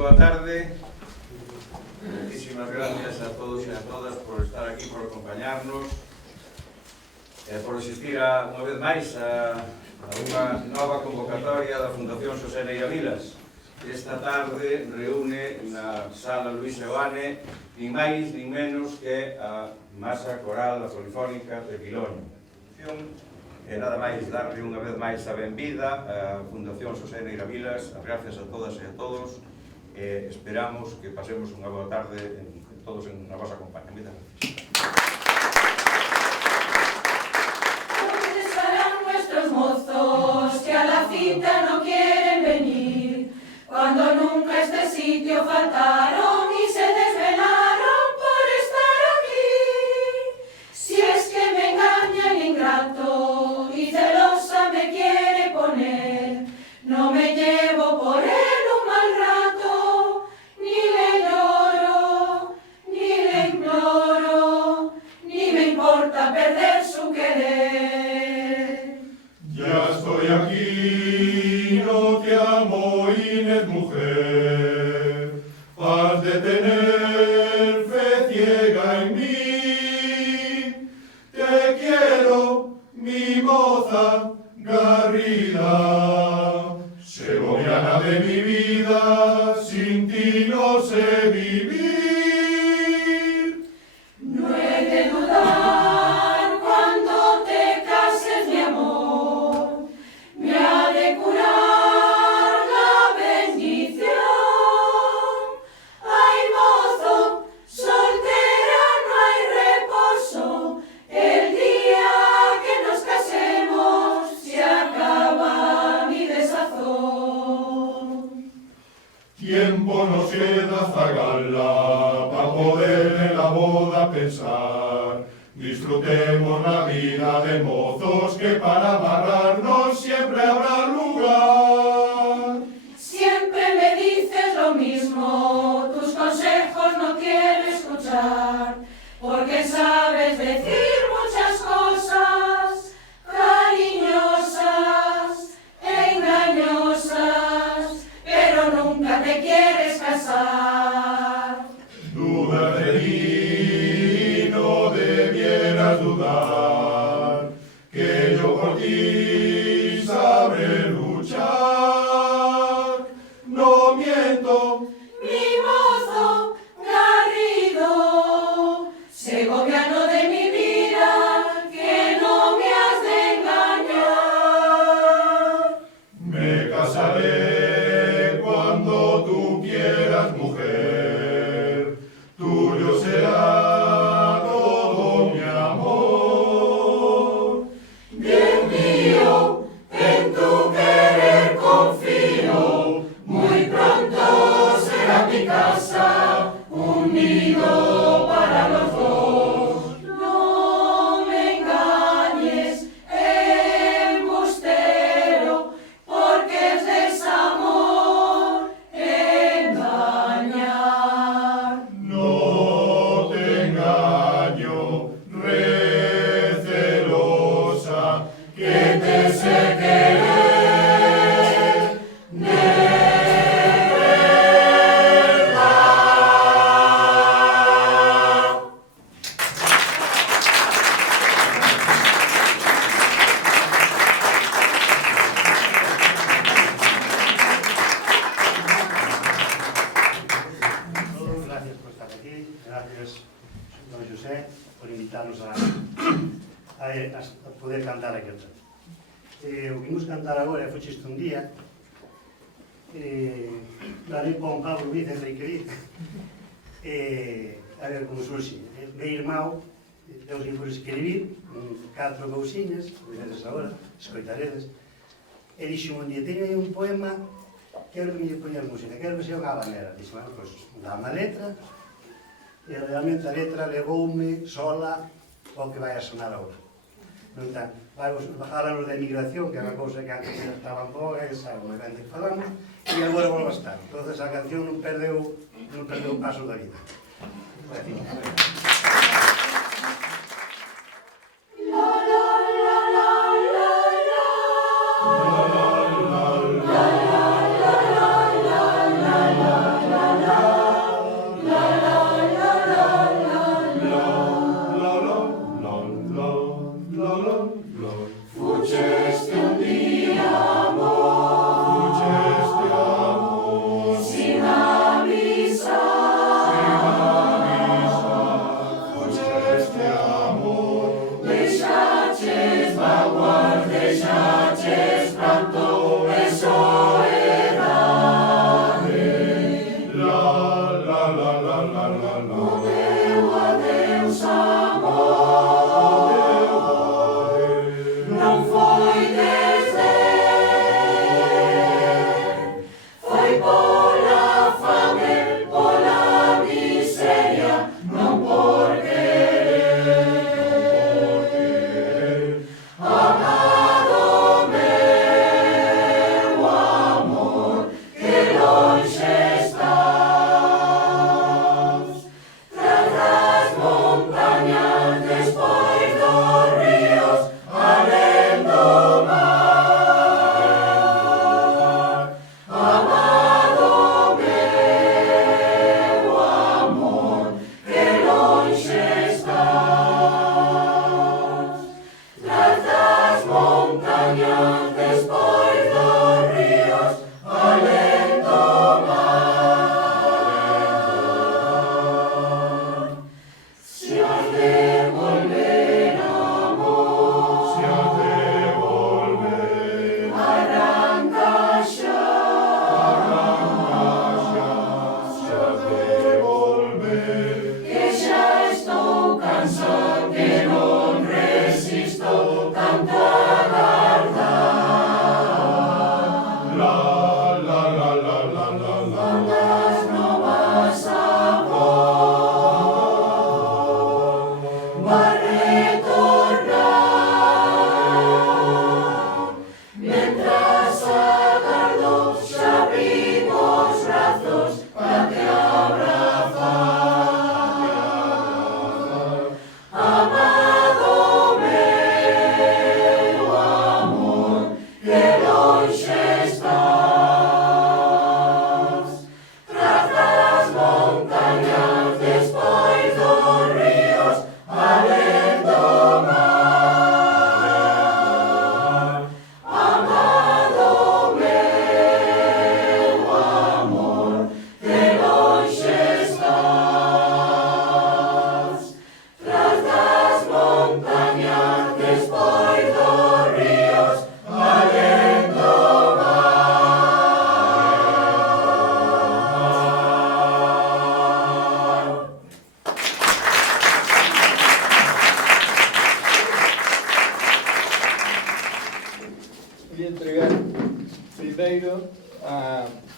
boa tarde. Muchísimas gracias a todos e a todas por estar aquí, por acompañarnos e por asistir unha vez máis a unha nova convocatoria da Fundación Xosé Neira Vilas. Esta tarde reúne na Sala Luís Seoane nin máis nin menos que a Masa Coral da Polifónica de Quiloño. E nada máis darle unha vez máis a benvida á Fundación Xosé Neira Vilas. Gracias a todas e a todos. Esperamos que pasemos unha boa tarde todos na vosa compañía. ¿Dónde estarán nuestros mozos que a la cita no quieren venir? Cuando nunca este sitio faltaron y se desvelaron por estar aquí. Si es que me engaña el ingrato y celosa me quiere poner, no me llevo por él un mal rato, ni le lloro, ni le imploro, ni me importa perder su querer. Ya estoy aquí, no te amo, Inés, mujer, has de tener fe ciega en mí. Te quiero, mi moza Garrida, segoviana de mi vida, sin ti no sé vivir. No he de dudar cuando te cases, mi amor, me ha de curar la bendición. Ay, mozo, soltera no hay reposo, el día que nos casemos se acaba mi desazón. Tiempo nos queda zagala pa poder en la boda pensar. Disfrutemos la vida de mozos que para amarrarnos siempre habrá lugar. Siempre me dices lo mismo, tus consejos no quiero escuchar, porque sabes decir muchas cosas cariñosas e engañosas, pero nunca te quieres casar. Dudas de ti, no debieras dudar, que yo por ti sabré luchar. No miento, Mi mozo Garrido, segoviano de mi vida, que no me has de engañar. me casaré cuando tú quieras, mujer, tuyo será todo mi amor. Bien mío, en tu querer confío, muy pronto será mi casa un nido para los dos. No me engañes, embustero, porque es desamor engañar. No te engaño, recelosa, que te sé querer. Gracias por estar aquí, gracias, don José, por invitarnos a poder cantar aquí outra vez. O que imos cantar agora é Fochiste un día, darei con Pablo Luís en Requerir, a ver como surxe. Meu irmão, eu sin por escribir, 4 cousiñas, vedes agora, escoitaredes, e dixo un día, teño aí un poema, quero que me lle poñas música, quero que sea unha habanera. Dixo, bueno, pois, dá unha letra, e realmente a letra levoume sola ao que vai a sonar agora. Entón, falanos de emigración, que é unha cousa que antes estaba en boga, e sabe moi ben de que falamos, e agora volve a estar. Entón, a canción non perdeu o paso da vida. La la la la la la la la la la la la.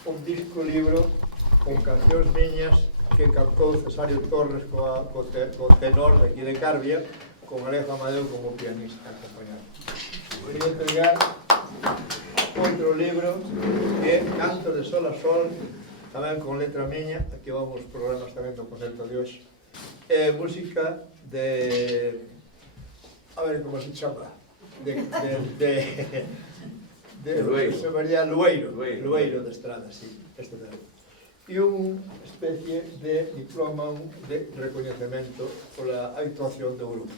Un disco libro con cancións miñas que cantou Cesario Torres co tenor de aquí de Carbia, con Alejo Amadeu como pianista acompañado. Voy a entregar outro libro que é Canto de Sol a Sol, tamén con letra miña. Aquí vamos os programas tamén do concerto de hoxe. Música de... a ver como se chama, de Lueiro de Estrada, sí, este de aí. E unha especie de diploma de recoñecemento pola actuación do grupo.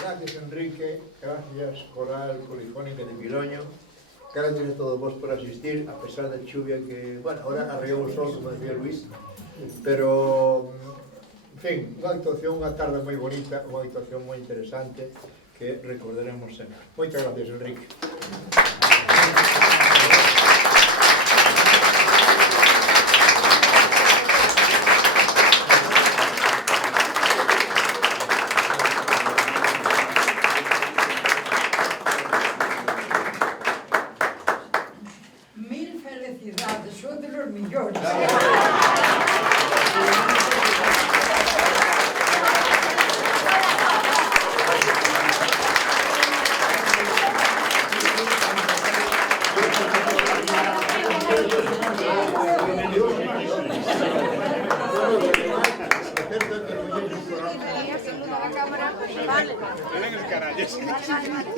Gracias, Enrique, gracias, Coral Polifónica de Piloño. Gracias a todos vos por asistir, a pesar da chuvia que, bueno, ahora arreou o sol, como decía Luis, pero, en fin, unha actuación, unha tarde moi bonita, unha actuación moi interesante que recordaremos sempre. Moitas gracias, Enrique. Son de los millores.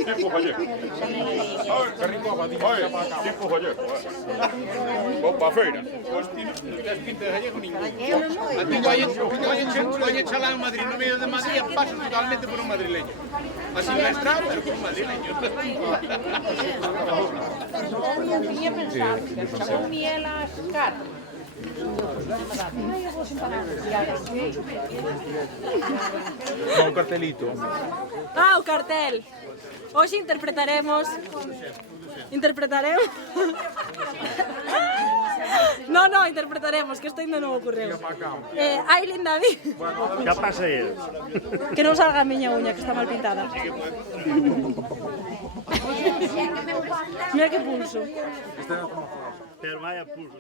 Tiempo joyer. Qué rico abadillo. Tiempo joyer. Vos pa' feira. Hostia, no tens pinta de gallego ningún. Oye, chalán en Madrid, no medio de Madrid, paso totalmente por un madrileño. Así no es trap, pero por un madrileño. Eu tiña pensado, chamou miel as cartas. Un cartelito. O cartel. Hoxe interpretaremos... No, interpretaremos, que isto ainda non ocorreu. Aileen David. Xa pasa ele. Que non salga a miña uña, que está mal pintada. Mira que pulso. Pero vai a pulso,